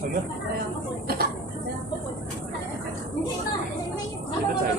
係咩？記得就係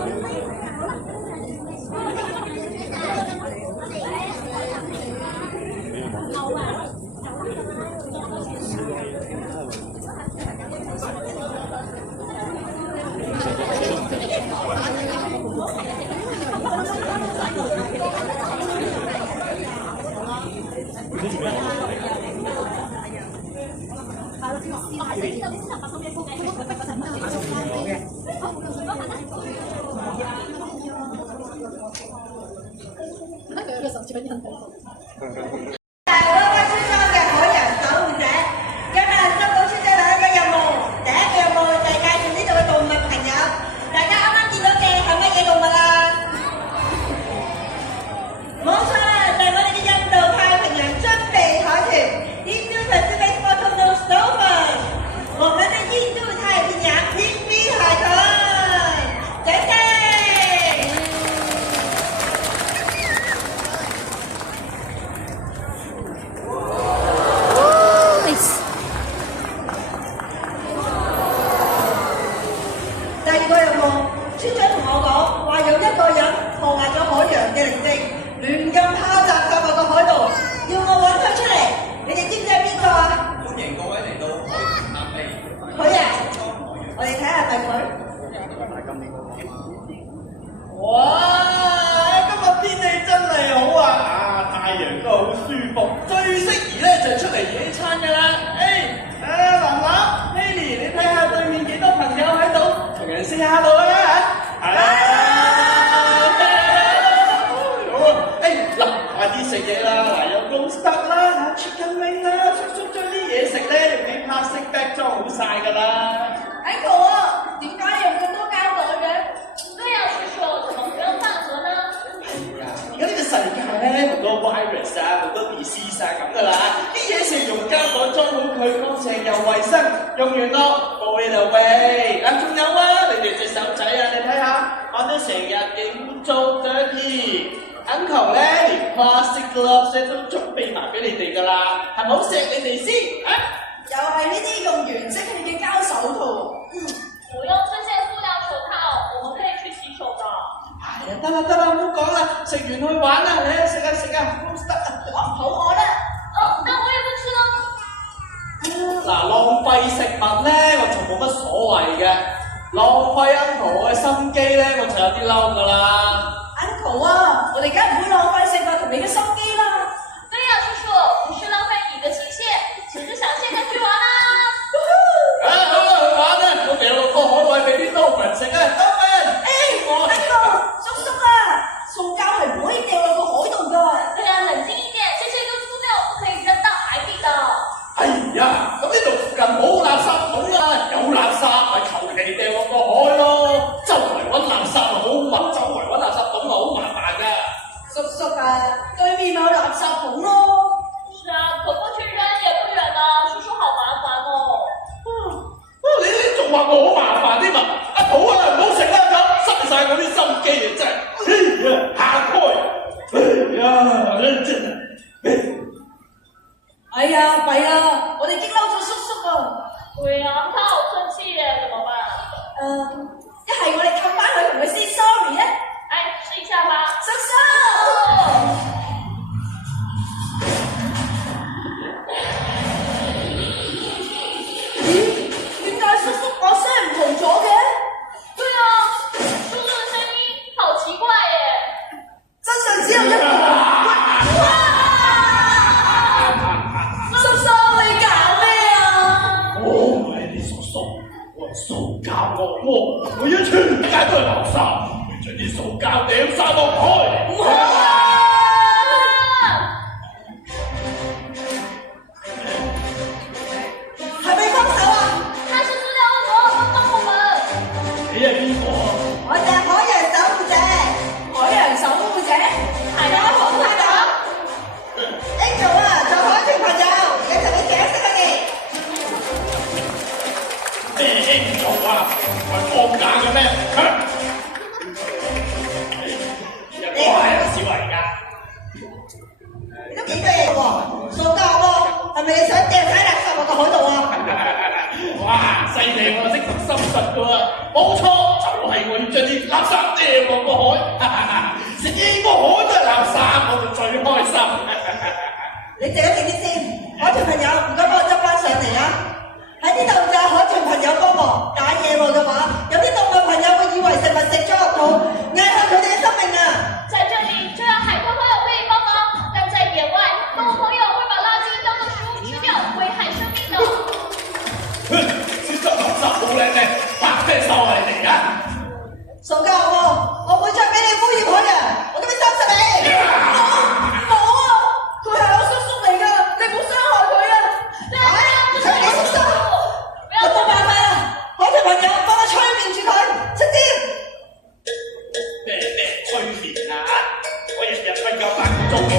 你都幾多嘢喎？塑膠喎，係咪你想掟喺垃圾落個海度啊？利喎，識讀心術嘅喎，冇錯，就係我要將啲垃圾掟落個海，食幾個海都係垃圾，我就最開心。你靜一靜啲先，海豚朋友唔該幫我執翻上嚟啊！喺呢度就係海豚朋友幫忙打野路嘅話，有啲動物朋友會以為食物食咗入肚，危害佢哋嘅生命啊！在這裡，這樣海豚朋友可以幫忙，但在野外，動物朋友會把垃圾當作食物吃掉，危害生命的。哼，先執垃圾好靚靚，白咩收係嚟㗎？傻家伙，我唔會再俾你污染海洋，我都會收拾你。冇啊，佢係我叔叔嚟㗎，你唔好傷害佢啊！佢係你叔叔，我冇辦法啦，海豚朋友幫我催眠住佢，出招！咩催眠啊？我日日瞓覺8個鐘喎。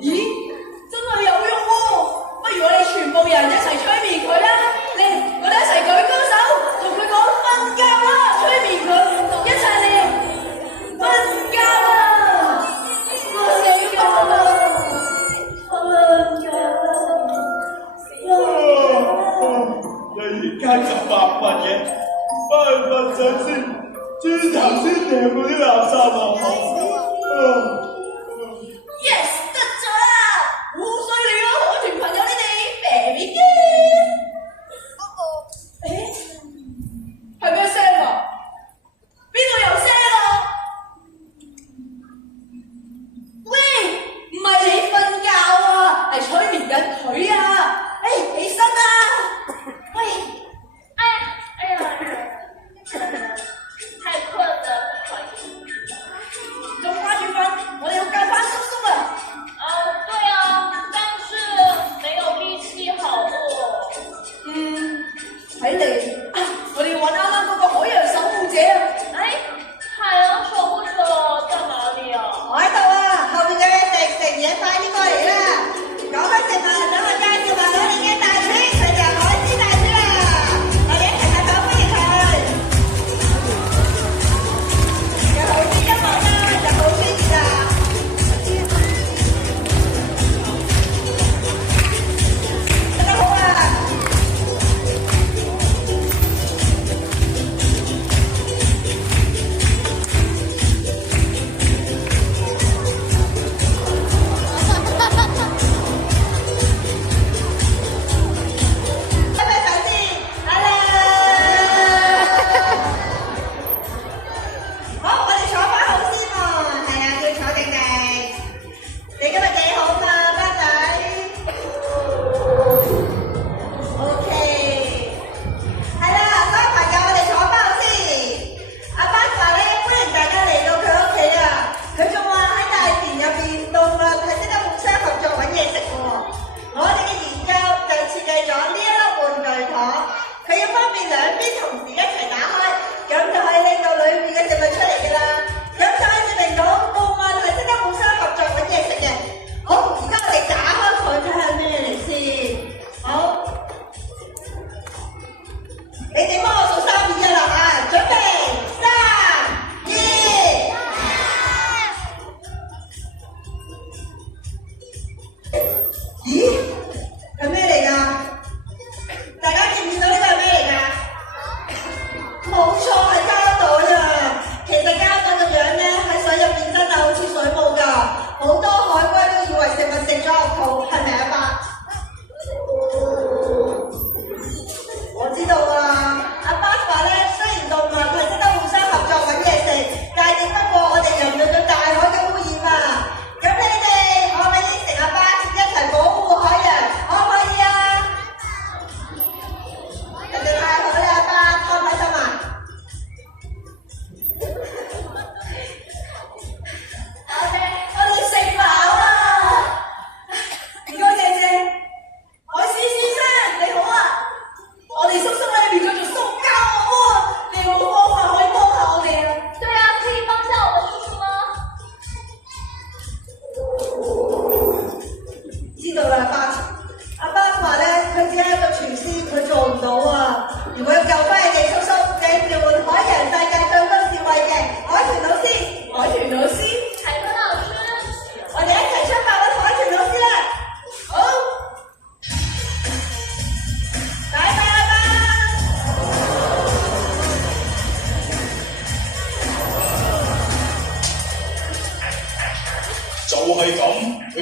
咦，真係有用喎！不如我哋全部人一齊催眠佢啦！嚟，我哋一齊舉高手，同佢講瞓覺啦，催眠佢，一齊嚟瞓覺啦！我死咗啦！瞓覺啦！一而家就白瞓嘅，翻去瞓醒先，轉頭先掟嗰啲垃圾落海。Yes， 得咗啦！好犀利啊，海豚朋友你哋 very good。係咩聲啊？邊度有聲啊？喂，唔係你瞓覺啊，係催眠緊佢啊！起身啦！喂，哎呀，太困了，不好意思。仲掛住瞓，我哋要救翻叔叔啊！對啊，但是沒有力氣，好餓。睇嚟我哋要揾啱啱嗰個海洋守護者啊！海洋守護者在哪裡啊？我喺度啊，後面有嘢食嘢，快啲過嚟啦！講開食物，等我介紹埋我哋嘅大廚，佢就係海之大廚啦！我哋一齊拍手歡迎佢！有好啲音樂啦，就好專業啦！大家好啊！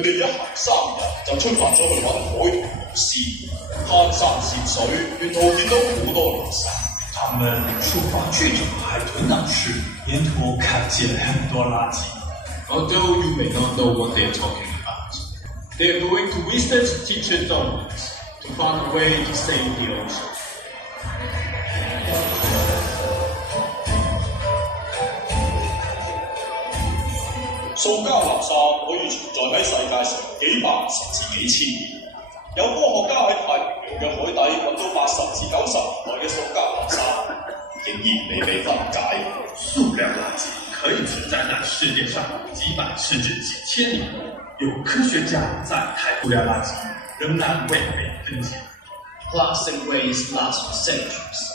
哋一行3日就出發咗去揾海豚老師，攀山涉水，沿途見到好多垃圾。他們出發去找海豚老師，沿途看見很多垃圾。Although you may not know what they are talking about, they are going to visit teacher Donuts to find a way to save the ocean. 塑膠垃圾可以存在喺世界上幾百甚至幾千年。有科學家喺太平洋嘅海底揾到80至90年代嘅塑膠垃圾，仍然未被分解。塑料垃圾可以存在在世界上幾百甚至幾千年，有科學家在太塑料垃圾仍然未被分解。Plastic waste lasts for centuries.